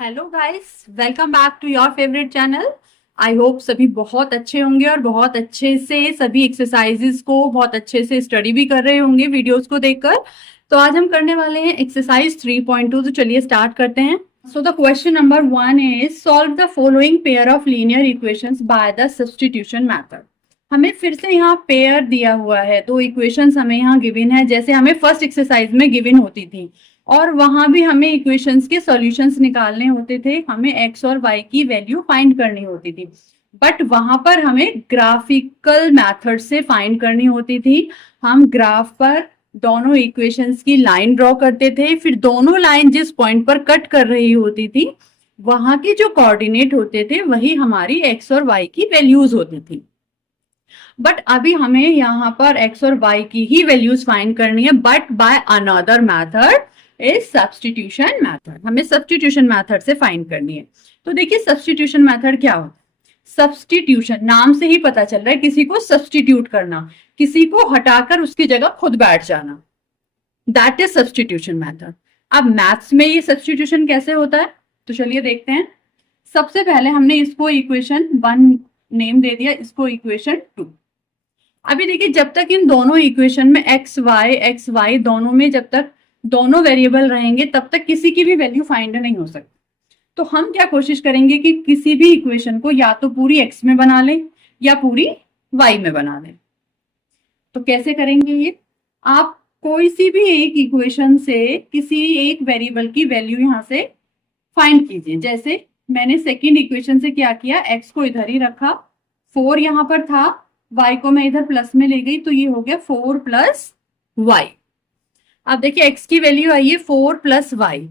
Hello guys, welcome back to your favourite channel. I hope सभी बहुत अच्छे होंगे और बहुत अच्छे से सभी एक्सरसाइजेस को बहुत अच्छे से स्टडी भी कर रहे होंगे वीडियोस को देखकर। तो आज हम करने वाले हैं एक्सरसाइज 3.2। तो चलिए स्टार्ट करते हैं। So the question number 1 is solve the following pair of linear equations by the substitution method. हमें फिर से यहाँ पेयर दिया हुआ है, दो इक्वेशंस हमें यहाँ गिवन है, जैसे हमें फर्स्ट एक्सरसाइज में गिवन होती थी और वहां भी हमें इक्वेशंस के सॉल्यूशंस निकालने होते थे। हमें एक्स और वाई की वैल्यू फाइंड करनी होती थी, बट वहां पर हमें ग्राफिकल मेथड से फाइंड करनी होती थी। हम ग्राफ पर दोनों इक्वेशंस की लाइन ड्रॉ करते थे, फिर दोनों लाइन जिस पॉइंट पर कट कर रही होती थी वहां के जो कोऑर्डिनेट होते थे वही हमारी एक्स और वाई की वैल्यूज होती थी। बट अभी हमें यहाँ पर एक्स और वाई की ही वैल्यूज फाइंड करनी है, but by another method is substitution method. हमें सब्स्टिट्यूशन मेथड से फाइंड करनी है। तो देखिए सब्स्टिट्यूशन मेथड क्या होता है। सब्स्टिट्यूशन नाम से ही पता चल रहा है, किसी को सब्स्टिट्यूट करना, किसी को हटाकर उसकी जगह खुद बैठ जाना, दैट इज सब्स्टिट्यूशन मेथड। अब मैथ्स में ये सब्स्टिट्यूशन कैसे होता है तो चलिए देखते हैं। सबसे पहले हमने इसको इक्वेशन 1 नेम दे दिया, इसको इक्वेशन 2। अभी देखिए जब तक इन दोनों इक्वेशन में एक्स वाई दोनों में जब तक दोनों वेरिएबल रहेंगे तब तक किसी की भी वैल्यू फाइंड नहीं हो सकती। तो हम क्या कोशिश करेंगे कि किसी भी इक्वेशन को या तो पूरी एक्स में बना लें या पूरी वाई में बना लें। तो कैसे करेंगे ये, आप कोई सी भी एक इक्वेशन से किसी एक वेरिएबल की वैल्यू यहां से फाइंड कीजिए। जैसे मैंने सेकेंड इक्वेशन से क्या किया, एक्स को इधर ही रखा, 4 यहां पर था, y को मैं इधर प्लस में ले गई तो ये हो गया 4 प्लस वाई। अब देखिए x की वैल्यू आई है 4 प्लस वाई।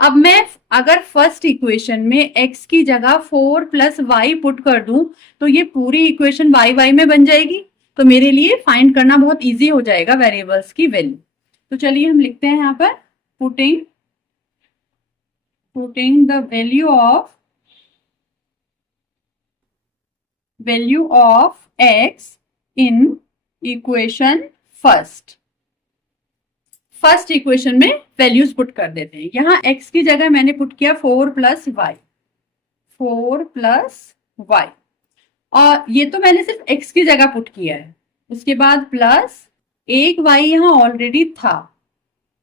अब मैं अगर फर्स्ट इक्वेशन में x की जगह 4 प्लस वाई पुट कर दूं तो ये पूरी इक्वेशन y में बन जाएगी। तो मेरे लिए फाइंड करना बहुत इजी हो जाएगा वेरिएबल्स की वैल्यू। तो चलिए हम लिखते हैं यहाँ पर putting the value of x in equation first equation में वैल्यूज पुट कर देते हैं। यहां x की जगह मैंने पुट किया 4 प्लस वाई, और ये तो मैंने सिर्फ x की जगह पुट किया है। उसके बाद प्लस एक y यहां ऑलरेडी था,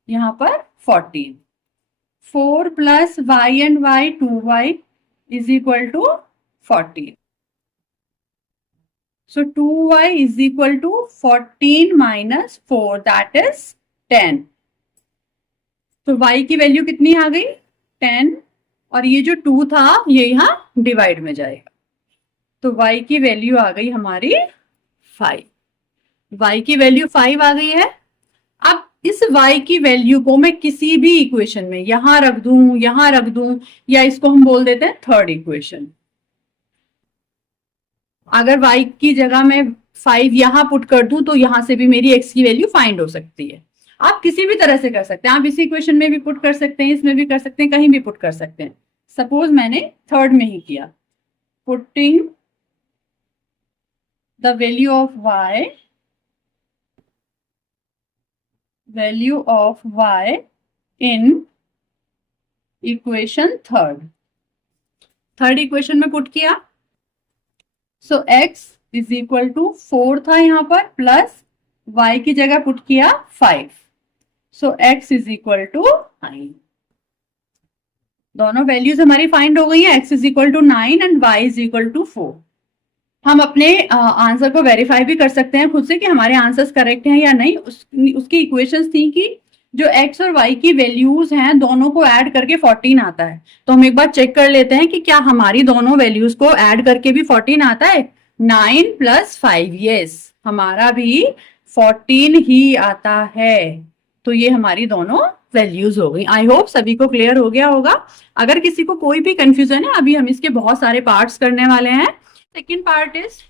यहां पर 14, 4 plus y and y 2y is equal to 14। So 2y is equal to 14 minus 4, that is 10। तो y की वैल्यू कितनी आ गई 10, और ये जो 2 था ये यहाँ डिवाइड में जाएगा। तो y की वैल्यू आ गई हमारी 5। y की वैल्यू 5 आ गई है। अब इस y की वैल्यू को मैं किसी भी इक्वेशन में यहां रख दूं, या इसको हम बोल देते हैं थर्ड इक्वेशन। अगर y की जगह मैं 5 यहां पुट कर दूं तो यहां से भी मेरी x की वैल्यू फाइंड हो सकती है। आप किसी भी तरह से कर सकते हैं, आप इस इक्वेशन में भी पुट कर सकते हैं, इसमें भी कर सकते हैं, कहीं भी पुट कर सकते हैं। सपोज मैंने थर्ड में ही किया, putting the value of y in equation third equation में पुट किया। सो x इज इक्वल टू 4 था यहां पर, प्लस y की जगह पुट किया 5। सो x इज इक्वल टू 9। दोनों वैल्यूज हमारी फाइंड हो गई है, x is equal to 9 and y is equal to 4। हम अपने आंसर को वेरीफाई भी कर सकते हैं खुद से कि हमारे आंसर्स करेक्ट हैं या नहीं। उसकी इक्वेशंस थी कि जो x और y की वैल्यूज हैं दोनों को ऐड करके 14 आता है। तो हम एक बार चेक कर लेते हैं कि क्या हमारी दोनों वैल्यूज को ऐड करके भी 14 आता है। 9 प्लस 5, यस हमारा भी 14 ही आता है। तो ये हमारी दोनों वैल्यूज हो गई। आई होप सभी को क्लियर हो गया होगा। अगर किसी को कोई भी कंफ्यूजन है, अभी हम इसके बहुत सारे पार्ट्स करने वाले हैं। Second part is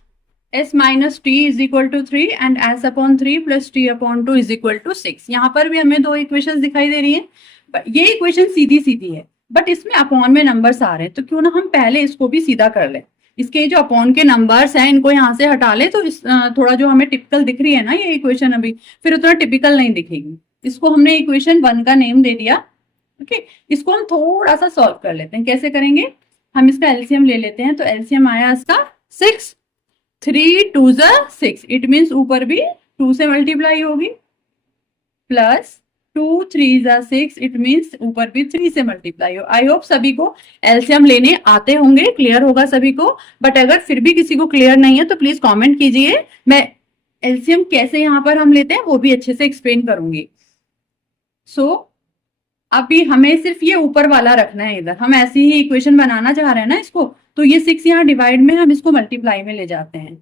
s minus t is equal to 3 and s upon 3 plus t upon 2 is equal to 6। यहाँ पर भी हमें दो इक्वेशंस दिखाई दे रही है। ये इक्वेशन सीधी है, बट इसमें अपॉन में नंबर्स आ रहे हैं, तो क्यों ना हम पहले इसको भी सीधा कर लें। इसके जो अपॉन के नंबर्स हैं इनको यहाँ से हटा ले तो थोड़ा जो हमें टिपिकल दिख रही है ना ये इक्वेशन, अभी फिर उतना टिपिकल नहीं दिखेगी। इसको हमने इक्वेशन 1 का नेम दे दिया ओके, इसको हम थोड़ा सा सॉल्व कर लेते हैं। कैसे करेंगे, हम इसका एलसीएम ले लेते हैं। तो एलसीएम आया इसका 6, 3 2 6, इट मीन्स ऊपर भी 2 से मल्टीप्लाई होगी, प्लस 2 3 6, इट मीन्स ऊपर भी 3 से मल्टीप्लाई हो। आई होप सभी को एलसीएम लेने आते होंगे, क्लियर होगा सभी को। बट अगर फिर भी किसी को क्लियर नहीं है तो प्लीज कमेंट कीजिए, मैं एलसीएम कैसे यहाँ पर हम लेते हैं वो भी अच्छे से एक्सप्लेन करूंगी। सो अभी हमें सिर्फ ये ऊपर वाला रखना है, इधर हम ऐसी ही इक्वेशन बनाना चाह रहे हैं ना इसको, तो ये 6 यहाँ डिवाइड में हम इसको मल्टीप्लाई में ले जाते हैं।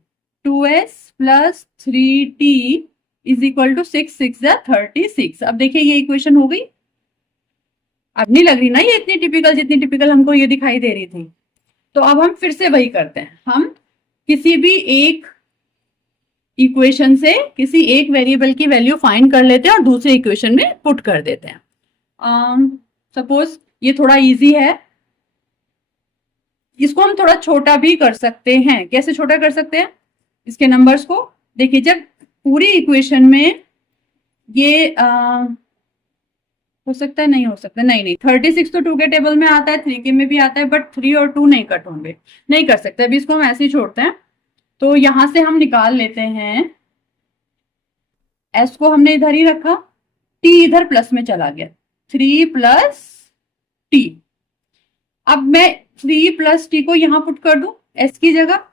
2s plus 3t is equal to 6 6 36। अब देखिए ये इक्वेशन हो गई। अब नहीं लग रही ना ये इतनी टिपिकल, जितनी टिपिकल हमको ये दिखाई दे रही थी। तो अब हम फिर से वही करते हैं, हम किसी भी एक इक्वेशन से किसी एक वेरिएबल की वैल्यू फाइंड कर लेते हैं और दूसरे इक्वेशन में पुट कर देते हैं। सपोज ये थोड़ा इजी है, इसको हम थोड़ा छोटा भी कर सकते हैं। कैसे छोटा कर सकते हैं, इसके नंबर्स को देखिए, जब पूरी इक्वेशन में ये हो सकता है, नहीं हो सकता, नहीं 36 तो 2 के टेबल में आता है, 3 के में भी आता है, बट 3 और 2 नहीं कट होंगे, नहीं कर सकते। अभी इसको हम ऐसे ही छोड़ते हैं। तो यहां से हम निकाल लेते हैं, एस को हमने इधर ही रखा, टी इधर प्लस में चला गया, 3 प्लस टी। अब मैं 3 प्लस टी को यहां पुट कर दूं एस की जगह,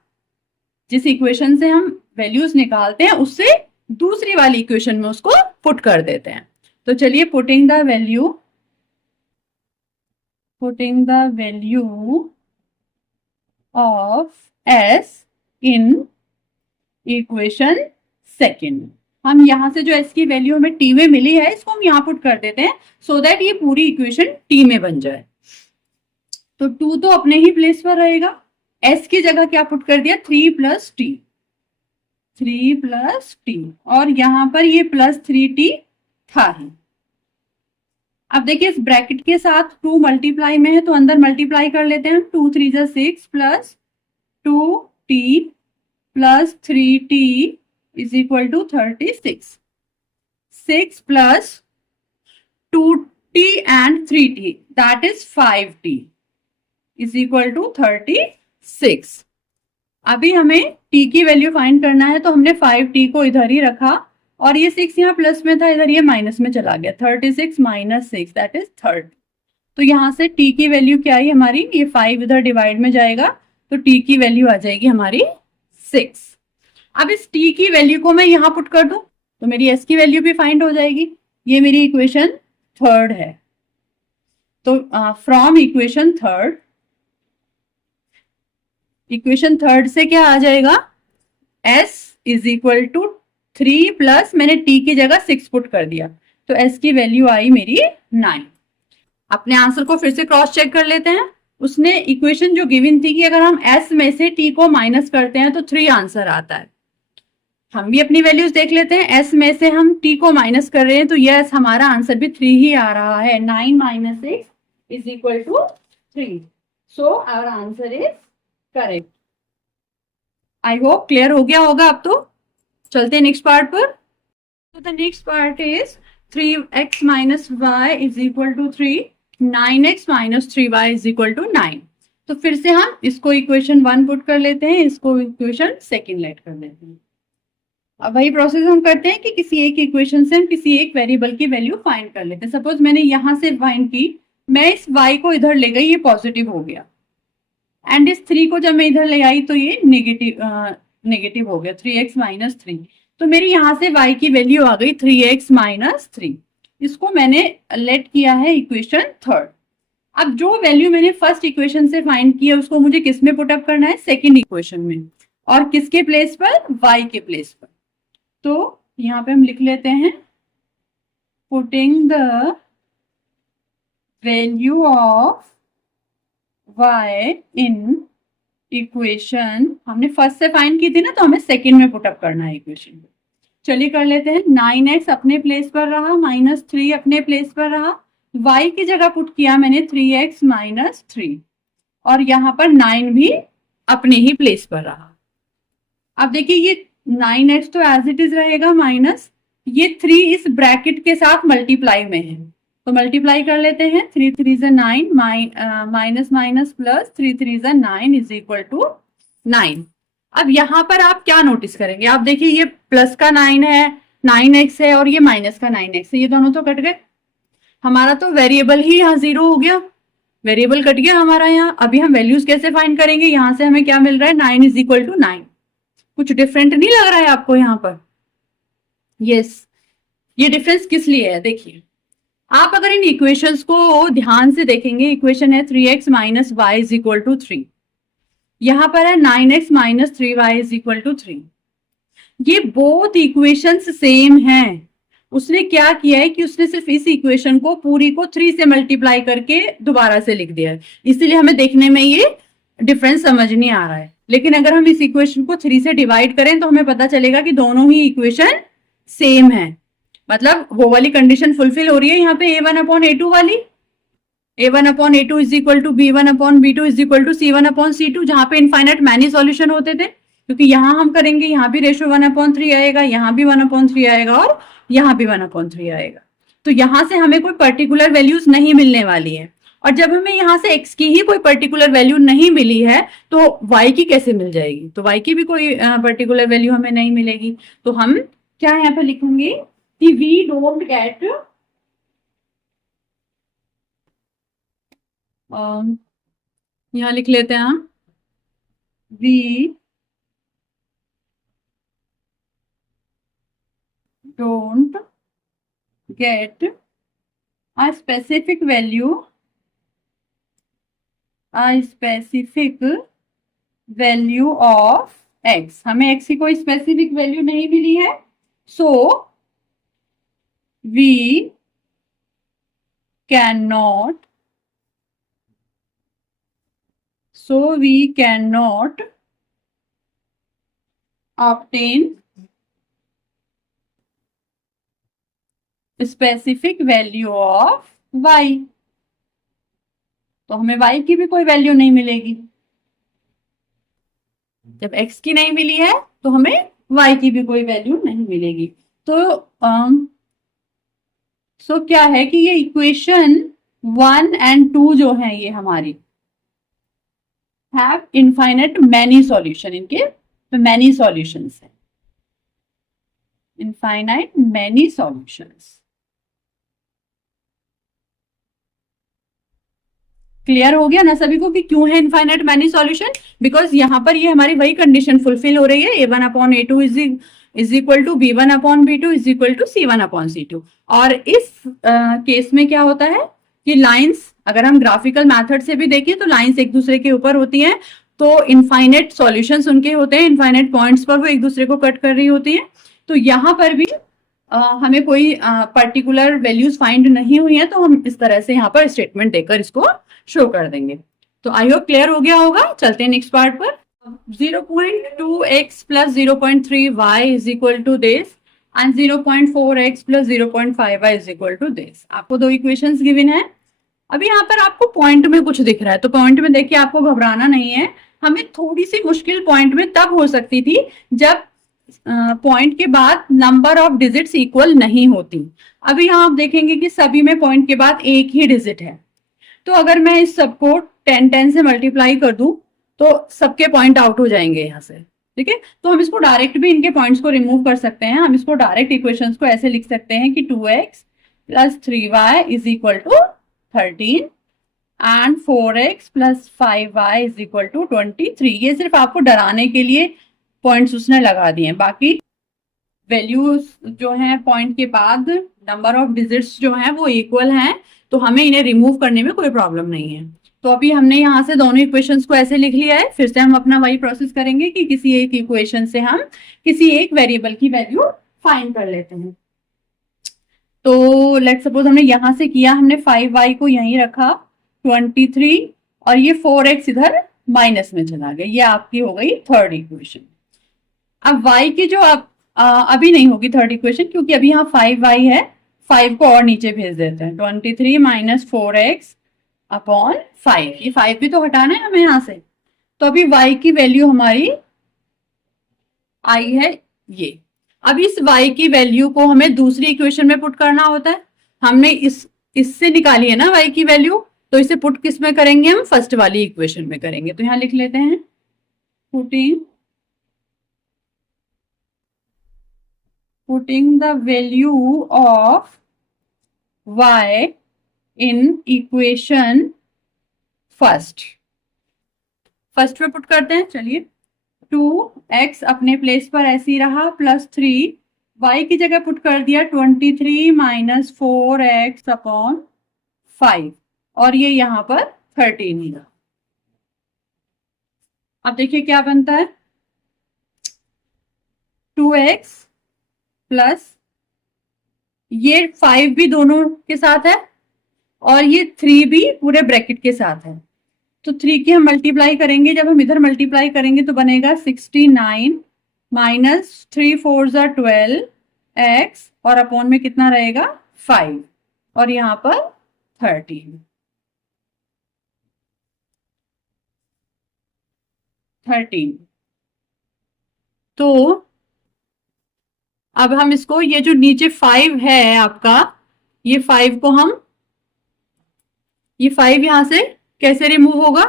जिस इक्वेशन से हम वैल्यूज निकालते हैं उससे दूसरी वाली इक्वेशन में उसको पुट कर देते हैं। तो चलिए, putting the value of S in equation second, हम यहां से जो एस की वैल्यू हमें टी में मिली है इसको हम यहां पुट कर देते हैं, सो दैट ये पूरी इक्वेशन टी में बन जाए। तो 2 तो अपने ही प्लेस पर रहेगा, एस की जगह क्या पुट कर दिया, 3 प्लस टी, और यहां पर ये प्लस 3t था ही। अब देखिए इस ब्रैकेट के साथ 2 मल्टीप्लाई में है तो अंदर मल्टीप्लाई कर लेते हैं। 2 3 6 plus 2t plus 3t is equal to 36। 6 plus 2t and 3t that is 5t is equal to 36। अभी हमें t की वैल्यू फाइंड करना है, तो हमने 5t को इधर ही रखा और ये 6 यहाँ प्लस में था, इधर ये माइनस में चला गया, 36 माइनस 6 दैट इज 30। तो यहाँ से t की वैल्यू क्या आई हमारी, ये 5 इधर डिवाइड में जाएगा तो t की वैल्यू आ जाएगी हमारी 6। अब इस t की वैल्यू को मैं यहाँ पुट कर दूं तो मेरी s की वैल्यू भी फाइंड हो जाएगी। ये मेरी इक्वेशन थर्ड है। तो फ्रॉम इक्वेशन थर्ड से क्या आ जाएगा, s is equal to 3 plus मैंने t की जगह 6 पुट कर दिया, तो s की वैल्यू आई मेरी 9। अपने आंसर को फिर से क्रॉस चेक कर लेते हैं। उसने इक्वेशन जो गिवन थी कि अगर हम s में से t को माइनस करते हैं तो 3 आंसर आता है। हम भी अपनी वैल्यूज देख लेते हैं, s में से हम t को माइनस कर रहे हैं तो यस हमारा आंसर भी 3 ही आ रहा है। 9 minus 6 is equal to 3, so our answer is correct. I hope clear हो गया होगा। अब तो चलते हैं नेक्स्ट पार्ट पर। तो the next part is 3x minus y is equal to 3, 9x minus 3y is equal to 9। तो फिर से हम इसको इक्वेशन 1 पुट कर लेते हैं, इसको इक्वेशन सेकेंड लेट कर लेते हैं। अब वही प्रोसेस हम करते हैं कि किसी एक इक्वेशन से हम किसी एक वेरिएबल की वैल्यू फाइंड कर लेते हैं। सपोज मैंने यहां से फाइंड की, मैं इस y को इधर ले गई, ये पॉजिटिव हो गया, एंड इस 3 को जब मैं इधर ले आई तो ये नेगेटिव हो गया, 3x माइनस 3। तो मेरी यहां से y की वैल्यू आ गई 3x माइनस 3। इसको मैंने लेट किया है इक्वेशन थर्ड। अब जो वैल्यू मैंने फर्स्ट इक्वेशन से फाइंड की है उसको मुझे किस में पुट अप करना है, सेकेंड इक्वेशन में, और किसके प्लेस पर, y के प्लेस पर। तो यहाँ पे हम लिख लेते हैं putting the value of y in equation, हमने फर्स्ट से फाइंड की थी ना तो हमें सेकेंड में पुट अप करना है इक्वेशन। चलिए कर लेते हैं। 9x अपने प्लेस पर रहा, माइनस 3 अपने प्लेस पर रहा, y की जगह पुट किया मैंने 3x माइनस 3, और यहाँ पर 9 भी अपने ही प्लेस पर रहा। अब देखिए ये 9x तो एज इट इज रहेगा, माइनस ये 3 इस ब्रैकेट के साथ मल्टीप्लाई में है, तो मल्टीप्लाई कर लेते हैं, 3 3 ज़ा 9 माइनस माइनस प्लस 3 3 ज़ा 9 इज इक्वल टू 9। अब यहाँ पर आप क्या नोटिस करेंगे, आप देखिए ये प्लस का 9 है, 9x है, और ये माइनस का 9x है, ये दोनों तो कट गए। हमारा तो वेरिएबल ही यहाँ 0 हो गया, वेरिएबल कट गया हमारा यहाँ। अभी हम वैल्यूज कैसे फाइंड करेंगे, यहाँ से हमें क्या मिल रहा है, 9 इज इक्वल टू 9। कुछ डिफरेंट नहीं लग रहा है आपको यहाँ पर? यस, ये डिफरेंस किस लिए है, देखिए आप अगर इन इक्वेशंस को ध्यान से देखेंगे, इक्वेशन है 3x minus y is equal to 3, यहाँ पर है 9x minus 3y is equal to 3। ये बोथ इक्वेशंस सेम हैं। उसने क्या किया है कि उसने सिर्फ इस इक्वेशन को पूरी को 3 से मल्टीप्लाई करके दोबारा से लिख दिया है, इसलिए हमें देखने में ये डिफरेंस समझ नहीं आ रहा है। लेकिन अगर हम इस इक्वेशन को 3 से डिवाइड करें तो हमें पता चलेगा कि दोनों ही इक्वेशन सेम है, मतलब वो वाली कंडीशन फुलफिल हो रही है यहाँ पे a1 अपॉन a2 वाली, a1 upon a2 is equal to b1 upon b2 is equal to c1 upon c2, जहां पे इनफाइनाइट मैनी सॉल्यूशन होते थे, क्योंकि यहाँ हम करेंगे, यहाँ भी रेशो 1/3 आएगा, यहाँ भी 1/3 आएगा, और यहाँ भी 1/3 आएगा। तो यहाँ से हमें कोई पर्टिकुलर वैल्यूज नहीं मिलने वाली है, और जब हमें यहाँ से x की ही कोई पर्टिकुलर वैल्यू नहीं मिली है तो y की कैसे मिल जाएगी, तो y की भी कोई पर्टिकुलर वैल्यू हमें नहीं मिलेगी। तो हम क्या यहाँ पे लिखेंगे कि वी डोंट गेट, यहाँ लिख लेते हैं हम, we don't get a specific value of x, हमें x की कोई स्पेसिफिक वैल्यू नहीं मिली है, सो we cannot obtain specific value of y, तो हमें y की भी कोई वैल्यू नहीं मिलेगी। जब x की नहीं मिली है तो हमें y की भी कोई वैल्यू नहीं मिलेगी। तो क्या है कि ये इक्वेशन 1 एंड 2 जो है ये हमारी हैव इनफाइनाइट मैनी सॉल्यूशन, इनके मैनी सॉल्यूशंस है, इनफाइनाइट मैनी सॉल्यूशंस। क्लियर हो गया ना सभी को कि क्यों है इनफाइनाइट मैनी सॉल्यूशन? बिकॉज यहाँ पर ये हमारी वही कंडीशन फुलफिल हो रही है, a1 upon a2 is equal to b1 upon b2 is equal to c1 upon c2। और इस केस में क्या होता है कि लाइंस, अगर हम ग्राफिकल मेथड से भी देखें तो लाइंस एक दूसरे के ऊपर होती हैं, तो इनफाइनाइट सॉल्यूशंस उनके होते हैं, इनफाइनाइट पॉइंट्स पर वो एक दूसरे को कट कर रही होती हैं। तो यहाँ पर भी हमें कोई पर्टिकुलर वैल्यूज फाइंड नहीं हुई है, तो हम इस तरह से यहाँ पर स्टेटमेंट देकर इसको शो कर देंगे। तो आई होप क्लियर हो गया होगा। चलते हैं नेक्स्ट पार्ट पर। 0.2x plus 0.3y is equal to this and 0.4x plus 0.5y is equal to this. आपको दो इक्वेशंस गिवन है। अभी यहाँ पर आपको पॉइंट में कुछ दिख रहा है, तो पॉइंट में देखिए आपको घबराना नहीं है। हमें थोड़ी सी मुश्किल पॉइंट में तब हो सकती थी जब पॉइंट के बाद नंबर ऑफ डिजिट्स इक्वल नहीं होती। अभी यहाँ आप देखेंगे कि सभी में पॉइंट के बाद एक ही डिजिट है, तो अगर मैं इस सबको 10 से मल्टीप्लाई कर दूं तो सबके पॉइंट आउट हो जाएंगे यहाँ से, ठीक है। तो हम इसको डायरेक्ट भी इनके पॉइंट्स को रिमूव कर सकते हैं। हम इसको डायरेक्ट इक्वेशंस को ऐसे लिख सकते हैं कि 2x plus 3y is equal to 13 and 4x plus 5y is equal to 23। ये सिर्फ आपको डराने के लिए पॉइंट्स उसने लगा दिए हैं, बाकी वैल्यूज जो है पॉइंट के बाद नंबर ऑफ डिजिट्स जो हैं वो इक्वल हैं, तो हमें इन्हें रिमूव करने में कोई प्रॉब्लम नहीं है। तो अभी हमने यहाँ से दोनों इक्वेशंस को ऐसे लिख लिया है। फिर से हम अपना वही प्रोसेस करेंगे कि किसी एक इक्वेशन से हम किसी एक वेरिएबल की वैल्यू फाइंड कर लेते हैं। तो लेट्स सपोज हमने यहाँ से किया, हमने 5y को यहीं रखा 23 और ये 4x इधर माइनस में चला गया। ये आपकी हो गई थर्ड इक्वेशन। अब y की जो अभी नहीं होगी थर्ड इक्वेशन, क्योंकि अभी यहाँ 5y है, 5 को और नीचे भेज देते हैं। 23 माइनस 4x अपॉन 5, ये 5 भी तो हटाना है हमें यहाँ से। तो अभी y की वैल्यू हमारी आई है ये। अब इस y की वैल्यू को हमें दूसरी इक्वेशन में पुट करना होता है। हमने इस इससे निकाली है ना y की वैल्यू, तो इसे पुट किस में करेंगे हम, फर्स्ट वाली इक्वेशन में करेंगे। तो यहां लिख लेते हैं putting the value of y in equation first में पुट करते हैं। चलिए 2x अपने प्लेस पर ऐसे ही रहा प्लस 3, y की जगह पुट कर दिया 23 माइनस 4x अपॉन 5, और ये यहां पर 13 ही रहा। अब देखिए क्या बनता है, 2x प्लस ये 5 भी दोनों के साथ है और ये 3 भी पूरे ब्रैकेट के साथ है, तो 3 की हम मल्टीप्लाई करेंगे। जब हम इधर मल्टीप्लाई करेंगे तो बनेगा 69 माइनस 3 4 ज़ा 12x और अपॉन में कितना रहेगा 5 और यहाँ पर 13। तो अब हम इसको, ये जो नीचे 5 है आपका, ये 5 को हम, ये 5 यहां से कैसे रिमूव होगा,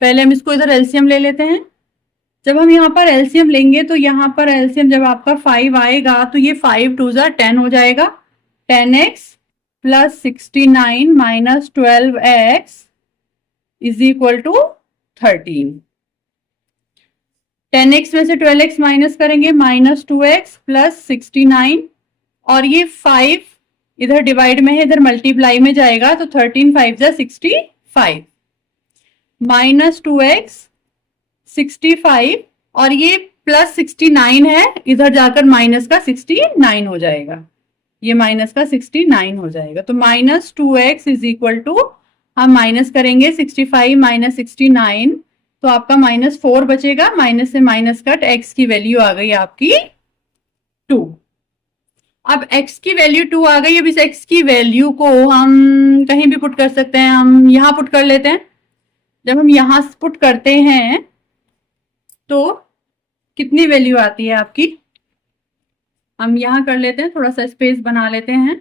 पहले हम इसको इधर एलसीएम ले लेते हैं। जब हम यहाँ पर एलसीएम लेंगे तो यहाँ पर एलसीएम जब आपका 5 आएगा तो ये 5 2 ज़ा 10 हो जाएगा, 10x plus 69 minus 12x is equal to 13। 10x में से 12x माइनस करेंगे, माइनस 2x प्लस 69, और ये 5 इधर डिवाइड में है, इधर मल्टीप्लाई में जाएगा, तो 13 5 ज़ा 65 माइनस 2x 65, और ये प्लस 69 है, इधर जाकर माइनस का 69 हो जाएगा, ये माइनस का 69 हो जाएगा। तो minus 2x is equal to, हम माइनस करेंगे 65 माइनस 69, तो आपका माइनस 4 बचेगा, माइनस से माइनस कट, x की वैल्यू आ गई आपकी 2। अब x की वैल्यू 2 आ गई। अब इस x की वैल्यू को हम कहीं भी पुट कर सकते हैं, हम यहां पुट कर लेते हैं। जब हम यहां पुट करते हैं तो कितनी वैल्यू आती है आपकी, हम यहां कर लेते हैं, थोड़ा सा स्पेस बना लेते हैं,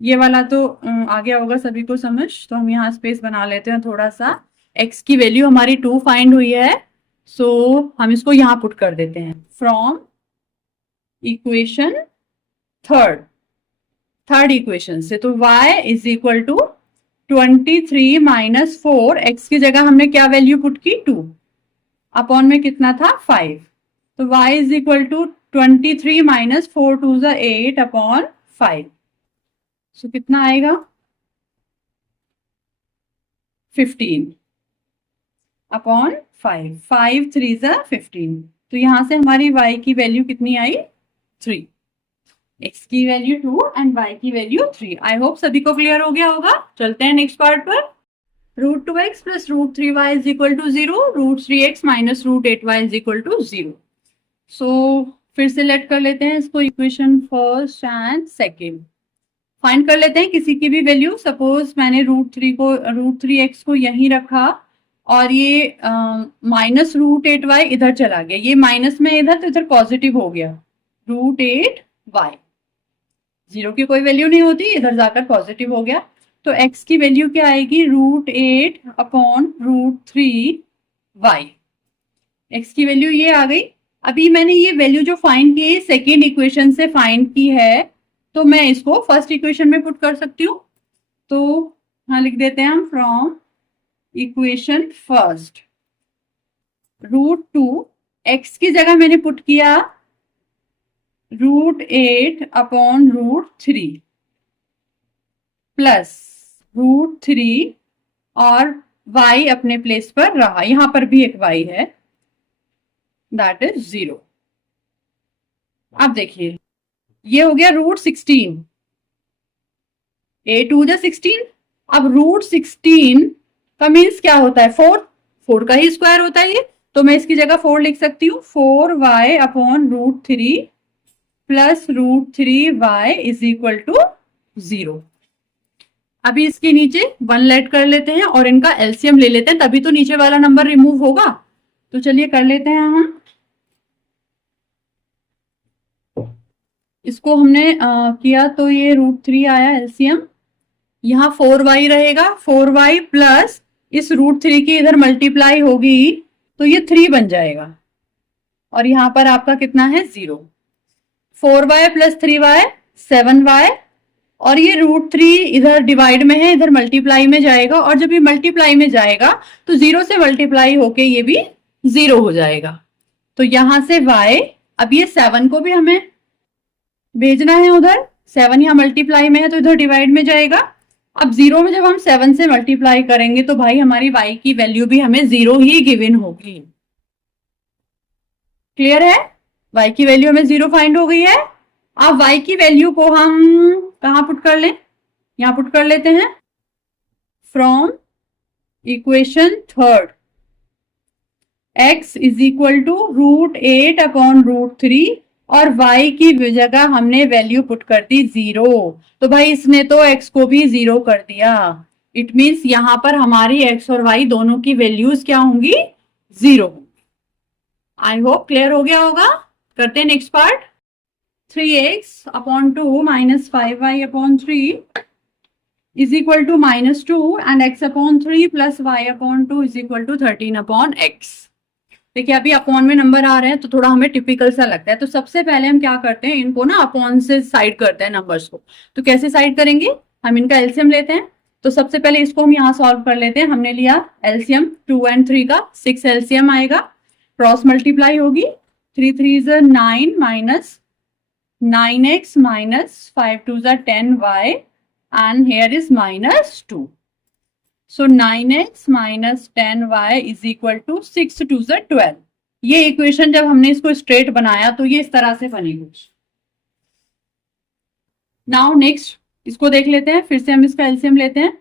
ये वाला तो आ गया होगा सभी को समझ, तो हम यहाँ स्पेस बना लेते हैं थोड़ा सा। x की वैल्यू हमारी 2 फाइंड हुई है, सो हम इसको यहां पुट कर देते हैं। फ्रॉम इक्वेशन थर्ड इक्वेशन से, तो y is equal to 23 minus 4, x की जगह हमने क्या वैल्यू पुट की 2, अपॉन में कितना था 5, तो y is equal to 23 minus 4 2 ज़ा 8 अपॉन 5, सो कितना आएगा 15 अपॉन 5, 5 3 ज़ा 15, तो यहां से हमारी y की वैल्यू कितनी आई 3, x की वैल्यू 2 एंड y की वैल्यू 3। आई होप सभी को क्लियर हो गया होगा। चलते हैं नेक्स्ट पार्ट पर। √2x plus √3y is equal to 0, √3x minus √8y is equal to 0। So फिर से लेट कर लेते हैं इसको, equation first and second find कर लेते हैं किसी की भी वैल्यू। सपोज मैंने √3x को यहीं रखा और ये माइनस √8y इधर चला गया, ये माइनस में इधर, तो इधर पॉजिटिव हो गया √8y, 0 की कोई वैल्यू नहीं होती, इधर जाकर पॉजिटिव हो गया, तो x की वैल्यू क्या आएगी √8 अपॉन √3y, x की वैल्यू ये आ गई। अभी मैंने ये वैल्यू जो फाइंड की है सेकेंड इक्वेशन से फाइंड की है, तो मैं इसको फर्स्ट इक्वेशन में पुट कर सकती हूँ। तो हाँ लिख देते हैं हम, फ्रॉम इक्वेशन फर्स्ट √2, x की जगह मैंने पुट किया √8 अपॉन √3 प्लस √3, और y अपने प्लेस पर रहा, यहां पर भी एक y है, दैट इज 0। अब देखिए ये हो गया √16, 8 2 = 16। अब √16 का मीन्स क्या होता है 4 का ही स्क्वायर होता है ये, तो मैं इसकी जगह 4 लिख सकती हूँ, 4y upon √3 plus √3y is equal to 0। अभी इसके नीचे 1 लेट कर लेते हैं और इनका एलसीएम ले लेते हैं, तभी तो नीचे वाला नंबर रिमूव होगा। तो चलिए कर लेते हैं हम, इसको हमने किया तो ये √3 आया एलसीएम। यहाँ 4y रहेगा, 4y प्लस इस √3 की इधर मल्टीप्लाई होगी तो ये 3 बन जाएगा, और यहाँ पर आपका कितना है 0। 4y प्लस 3y 7y, और ये √3 इधर डिवाइड में है, इधर मल्टीप्लाई में जाएगा, और जब ये मल्टीप्लाई में जाएगा तो 0 से मल्टीप्लाई होके ये भी 0 हो जाएगा। तो यहां से y, अब ये 7 को भी हमें भेजना है उधर, 7 यहाँ मल्टीप्लाई में है तो इधर डिवाइड में जाएगा। अब 0 में जब हम 7 से मल्टीप्लाई करेंगे तो भाई हमारी y की वैल्यू भी हमें 0 ही गिवन होगी। क्लियर है? y की वैल्यू हमें 0 फाइंड हो गई है। अब y की वैल्यू को हम कहां पुट कर लें? यहां पुट कर लेते हैं। From equation third, x is equal to √8 upon √3, और y की जगह हमने वैल्यू पुट कर दी 0। तो भाई इसने तो x को भी 0 कर दिया। इट मीन्स यहां पर हमारी x और y दोनों की वैल्यूज क्या होंगी? 0 होंगी। आई होप क्लियर हो गया होगा। करते हैं next part. 3x upon 2 minus 5y upon 3 is equal to -2 and x upon 3 plus y upon 2 is equal to 13 upon x। देखिए अभी अपॉन में नंबर आ रहे हैं तो थोड़ा हमें टिपिकल सा लगता है, तो सबसे पहले हम क्या करते हैं, इनको ना अपॉन से साइड करते हैं नंबर्स को। तो कैसे साइड करेंगे? हम इनका एलसीएम लेते हैं। तो सबसे पहले इसको हम यहाँ सॉल्व कर लेते हैं। हमने लिया एलसीएम 2 और 3 का, 6 एलसीएम आएगा, क्रॉस मल्टीप्लाई होगी, 3 3 is 9 minus 9x minus 5 2 is 10y and here is -2. So 9x minus 10y is equal to 6 2 is 12. ये इक्वेशन जब हमने इसको स्ट्रेट बनाया तो ये इस तरह से बनेगी। नाउ नेक्स्ट इसको देख लेते हैं, फिर से हम इसका एलसीएम लेते हैं।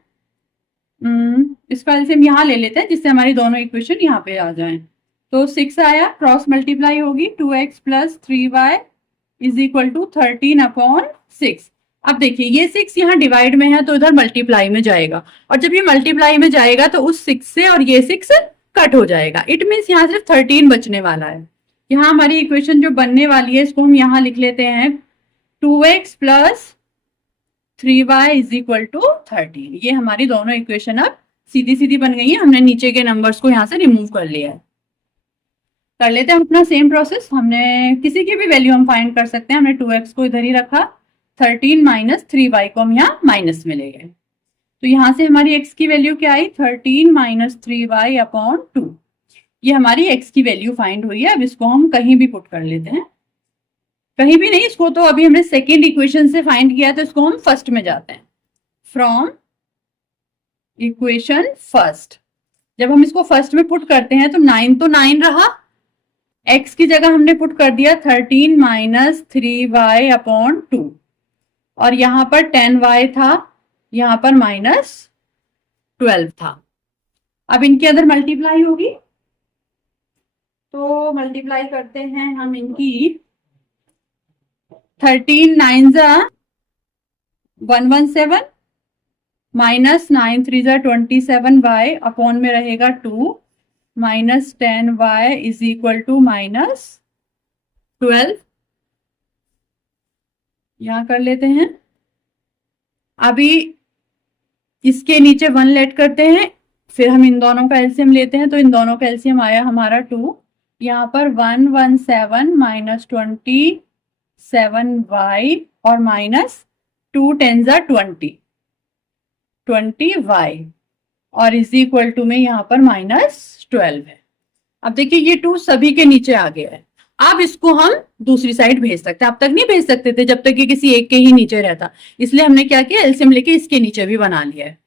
इसका एलसीएम यहाँ ले लेते हैं जिससे हमारी दोनों इक्वेशन यहाँ पे आ जाएं। तो 6 आया, क्रॉस मल्टीप्लाई होगी, 2x plus 3y is equal to 13 upon 6। अब देखिए ये 6 यहाँ डिवाइड में है तो इधर मल्टीप्लाई में जाएगा, और जब ये मल्टीप्लाई में जाएगा तो उस 6 से और ये 6 कट हो जाएगा। इट मीन्स यहाँ सिर्फ 13 बचने वाला है। यहाँ हमारी इक्वेशन जो बनने वाली है इसको हम यहाँ लिख लेते हैं 2x plus 3y is equal to 13। ये हमारी दोनों इक्वेशन अब सीधी सीधी बन गई है। हमने नीचे के नंबर्स को यहाँ से रिमूव कर लिया है। कर लेते हैं अपना सेम प्रोसेस। हमने किसी की भी वैल्यू हम फाइंड कर सकते हैं। हमने 2x को इधर ही रखा, 13 माइनस 3y को हम यहाँ माइनस में ले गए। तो यहाँ से हमारी x की वैल्यू क्या आई? 13 माइनस 3y अपॉन 2। ये हमारी x की वैल्यू फाइंड हुई है। अब इसको हम कहीं भी पुट कर लेते हैं, कहीं भी नहीं, इसको तो अभी हमने सेकेंड इक्वेशन से फाइंड किया तो इसको हम फर्स्ट में जाते हैं। फ्रॉम इक्वेशन फर्स्ट, जब हम इसको फर्स्ट में पुट करते हैं तो 9 तो 9 रहा, x की जगह हमने पुट कर दिया 13 माइनस 3y अपॉन 2, और यहाँ पर 10y था, यहाँ पर -12 था। अब इनके अंदर मल्टीप्लाई होगी, तो मल्टीप्लाई करते हैं हम इनकी। 13 9 जा 117 माइनस 9 3 जा 27y अपॉन में रहेगा 2 minus 10y is equal to -12। यहां कर लेते हैं। अभी इसके नीचे 1 लेट करते हैं, फिर हम इन दोनों का एलसीएम लेते हैं। तो इन दोनों का एलसीएम आया हमारा 2, यहाँ पर 117 माइनस 27y और माइनस 2 10 जा 20y और इज इक्वल टू में यहाँ पर -12 है। अब देखिए ये 2 सभी के नीचे आ गया है। अब इसको हम दूसरी साइड भेज सकते हैं। अब तक नहीं भेज सकते थे जब तक कि किसी एक के ही नीचे रहता, इसलिए हमने क्या किया, एलसीएम लेके इसके नीचे भी बना लिया है।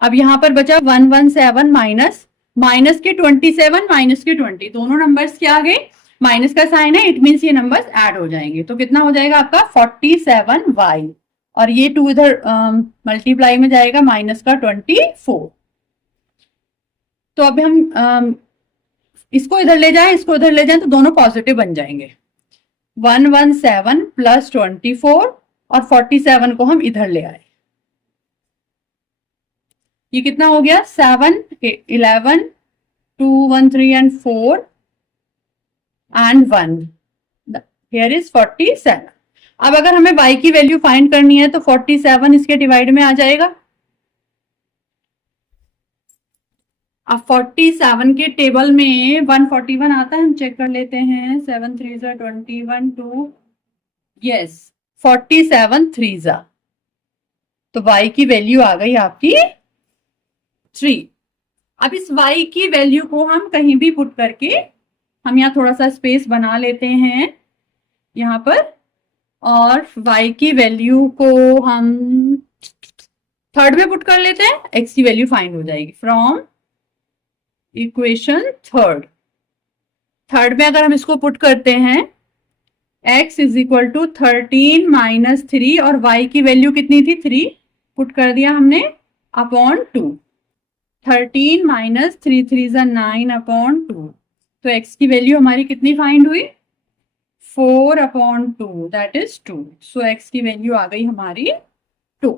अब यहाँ पर बचा 117 माइनस के 27 माइनस के 20, दोनों नंबर्स क्या आ गए, माइनस का साइन है, इट मीन्स ये नंबर्स ऐड हो जाएंगे। तो कितना हो जाएगा आपका 47y, और ये 2 इधर मल्टीप्लाई में जाएगा, माइनस का 24। तो अब हम इसको इधर ले जाएं, इसको इधर ले जाएं तो दोनों पॉजिटिव बन जाएंगे। 117 प्लस 24 और 47 को हम इधर ले आए। ये कितना हो गया, 7 11 2 1 3 एंड 4 एंड 1, हियर इज 47। अब अगर हमें y की वैल्यू फाइंड करनी है तो 47 इसके डिवाइड में आ जाएगा। अब 47 के टेबल में 141 आता है, हम चेक कर लेते हैं। 7 3 जा 21 2, यस 47 3 जा, तो y की वैल्यू आ गई आपकी 3। अब इस y की वैल्यू को हम कहीं भी पुट करके, हम यहाँ थोड़ा सा स्पेस बना लेते हैं यहाँ पर, और y की वैल्यू को हम थर्ड में पुट कर लेते हैं, x की वैल्यू फाइंड हो जाएगी फ्रॉम इक्वेशन थर्ड में अगर हम इसको पुट करते हैं, x is equal to 13 minus 3 और y की वैल्यू कितनी थी 3, पुट कर दिया हमने अपॉन 2। 13 माइनस 3 3 जा 9 अपॉन 2, तो x की वैल्यू हमारी कितनी फाइंड हुई 4 upon 2 that is 2। So x की वैल्यू आ गई हमारी 2।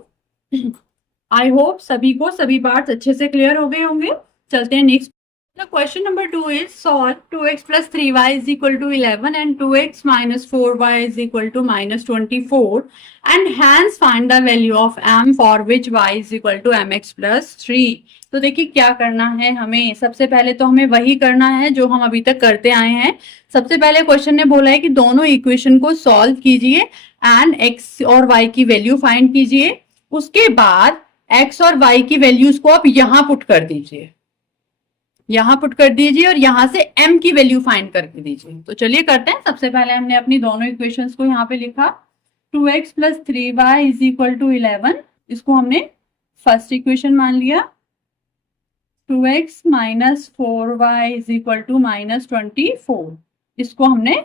आई होप सभी को सभी पार्ट्स अच्छे से क्लियर हो गए होंगे। चलते हैं next. The question number 2 is solve 2x plus 3y is equal to 11 and 2x minus 4y is equal to minus 24 and hence find the value of m for which y is equal to mx plus 3। तो देखिए क्या करना है हमें, सबसे पहले तो हमें वही करना है जो हम अभी तक करते आए हैं। सबसे पहले क्वेश्चन ने बोला है कि दोनों इक्वेशन को सॉल्व कीजिए एंड x और y की वैल्यू फाइंड कीजिए। उसके बाद x और y की वैल्यूज को आप यहाँ पुट कर दीजिए, यहाँ पुट कर दीजिए और यहाँ से m की वैल्यू फाइंड करके दीजिए। तो चलिए करते हैं। सबसे पहले हमने अपनी दोनों इक्वेशंस को यहाँ पे लिखा, 2x plus 3y is equal to 11, इसको हमने फर्स्ट इक्वेशन मान लिया। 2x minus 4y is equal to minus 24, इसको हमने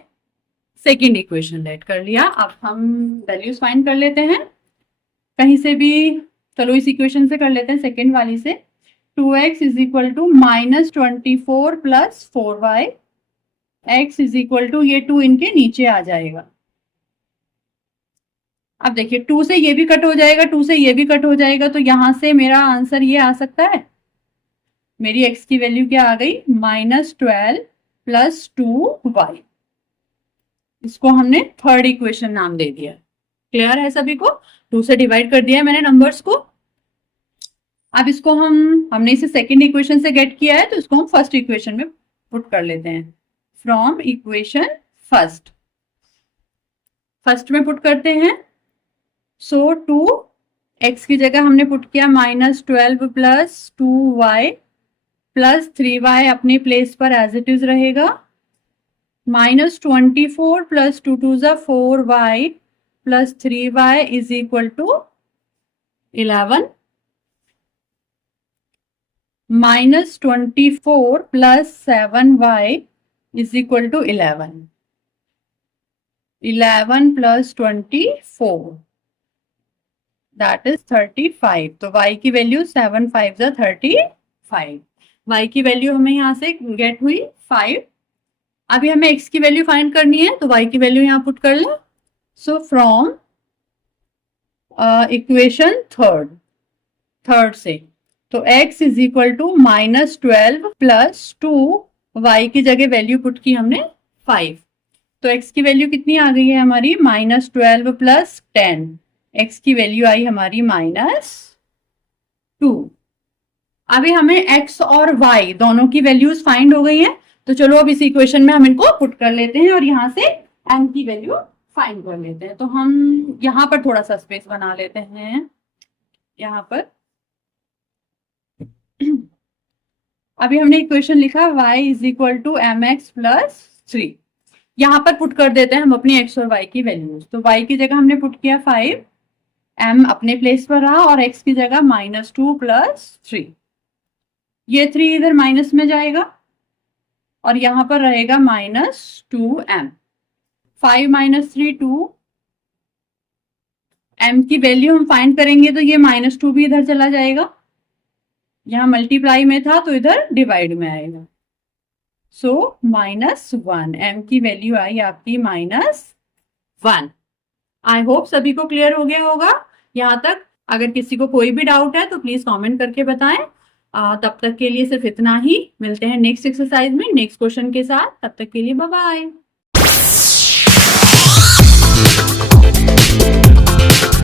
सेकेंड इक्वेशन लेट कर लिया। अब हम वैल्यूज फाइंड कर लेते हैं कहीं से भी, चलो इस इक्वेशन से कर लेते हैं, सेकेंड वाली से। 2x is equal to minus 24 plus 4y, x is equal to, ये 2 इनके नीचे आ जाएगा। अब देखिए 2 से ये भी कट हो जाएगा, 2 से ये भी कट हो जाएगा, तो यहां से मेरा आंसर ये आ सकता है। मेरी x की वैल्यू क्या आ गई माइनस 12 प्लस 2y, इसको हमने थर्ड इक्वेशन नाम दे दिया। क्लियर है सभी को? 2 से डिवाइड कर दिया है मैंने नंबर्स को। अब इसको हमने इसे सेकेंड इक्वेशन से गेट किया है, तो इसको हम फर्स्ट इक्वेशन में पुट कर लेते हैं। फ्रॉम इक्वेशन फर्स्ट में पुट करते हैं। सो 2x की जगह हमने पुट किया minus 12 plus 2y plus 3y अपनी प्लेस पर एज इट इज रहेगा। माइनस 24 प्लस 2 2 जा 4y plus 3y is equal to 11। Minus 24 plus 7y is equal to 11। 11 plus 24 that is 35। तो y की वैल्यू 7 5 जा 35। y की वैल्यू हमें यहाँ से गेट हुई 5। अभी हमें x की वैल्यू फाइंड करनी है, तो y की वैल्यू यहाँ पुट कर ले। सो फ्रॉम इक्वेशन थर्ड से, तो x is equal to minus 12 plus 2, y की जगह वैल्यू पुट की हमने 5, तो x की वैल्यू कितनी आ गई है हमारी माइनस 12 प्लस 10, x की वैल्यू आई हमारी माइनस 2। अभी हमें x और y दोनों की वैल्यूज फाइंड हो गई है, तो चलो अब इस इक्वेशन में हम इनको पुट कर लेते हैं और यहाँ से m की वैल्यू फाइंड कर लेते हैं। तो हम यहाँ पर थोड़ा सा स्पेस बना लेते हैं यहाँ पर। अभी हमने इक्वेशन लिखा y is equal to mx plus 3, यहाँ पर पुट कर देते हैं हम अपनी x और y की वैल्यूज। तो y की जगह हमने पुट किया 5, m अपने प्लेस पर रहा और x की जगह माइनस 2 प्लस 3, ये 3 इधर माइनस में जाएगा और यहाँ पर रहेगा माइनस 2m। 5 माइनस 3 2, m की वैल्यू हम फाइंड करेंगे तो ये माइनस 2 भी इधर चला जाएगा, यहाँ मल्टीप्लाई में था तो इधर डिवाइड में आएगा। सो -1, m की वैल्यू आई आपकी -1। आई होप सभी को क्लियर हो गया होगा यहाँ तक। अगर किसी को कोई भी डाउट है तो प्लीज कमेंट करके बताएं। तब तक के लिए सिर्फ इतना ही, मिलते हैं नेक्स्ट एक्सरसाइज में नेक्स्ट क्वेश्चन के साथ। तब तक के लिए बाय बाय।